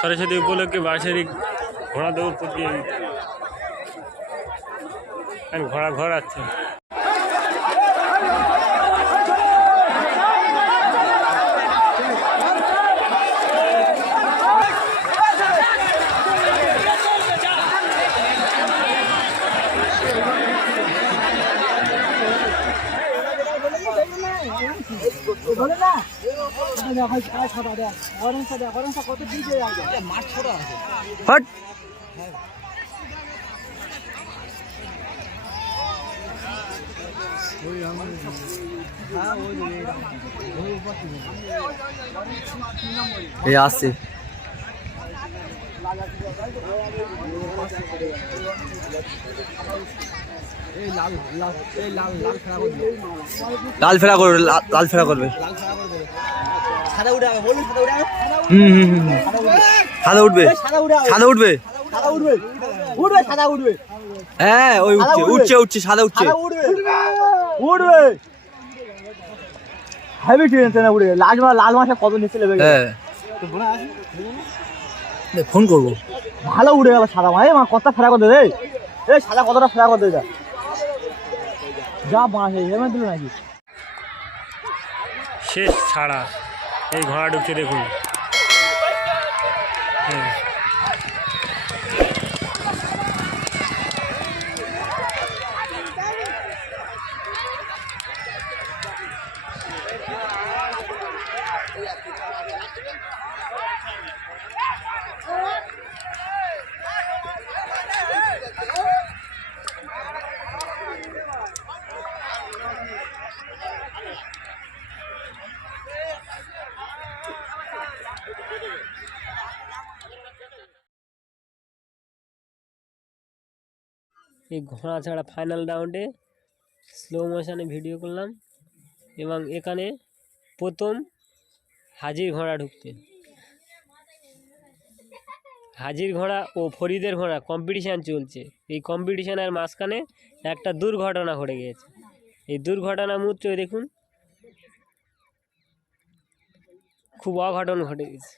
সরস্বতী উপলক্ষে বার্ষিক ঘোড়া দৌড় প্রতিযোগিতা। ঘোড়া ঘোরাচ্ছে। আসছে লাল ফেরা করবে, লাল ফেরা করবে। সাদা উঠবে, সাদা উঠবে, হ্যাঁ ওই উঠছে উঠছে সাদা উঠছে, উঠবে হেভি টেনশন না উঠে লাল মাসে কত নিচে লেবে গেছে। ফোন করবো, ভালো উড়ে গেল সাদা মাছ। মা কত ফেরা করতে রে, এই সাদা কতটা ফেরা করতে যা যা মাছ হেমে দিল নাকি। শেষ ছাড়া এই ঘোড়া ঢুকছে দেখুন। এই ঘোড়া ছাড়া ফাইনাল রাউন্ডে স্লো মোশনে ভিডিও করলাম এবং এখানে প্রথম হাজির ঘোড়া ঢুকছে। হাজির ঘোড়া ও ফরিদের ঘোড়া কম্পিটিশান চলছে। এই কম্পিটিশানের মাঝখানে একটা দুর্ঘটনা ঘটে গিয়েছে। এই দুর্ঘটনা মুহূর্তে দেখুন, খুব অঘটন ঘটে গেছে।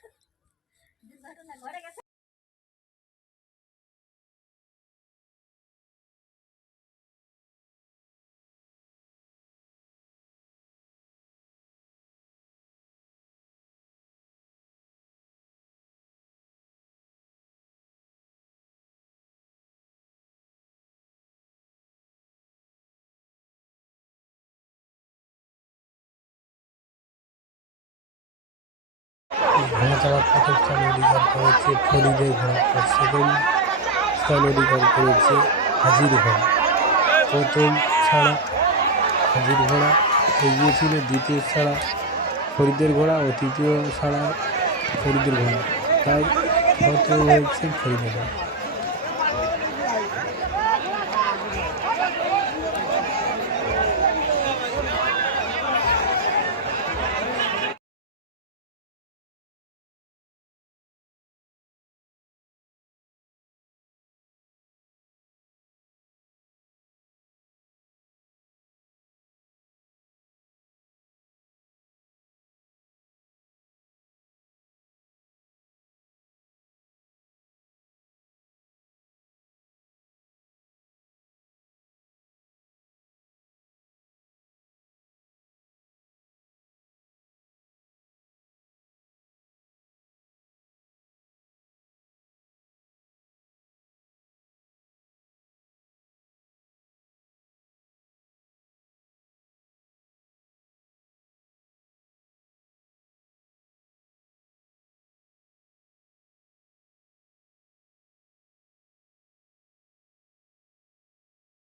ঘোড়া ছাড়া প্রথম স্থান অধিকার করেছে ফরিদের ঘোড়া, আর সেকেন্ড স্থান অধিকার করেছে হাজির ঘোড়া। প্রথম ছাড়া হাজির ঘোড়া এগিয়ে ছিল, দ্বিতীয় ছাড়া ফরিদের ঘোড়া ও তৃতীয় ছাড়া ফরিদের ঘোড়া, তাই প্রথম হয়েছে ফরিদের ঘোড়া।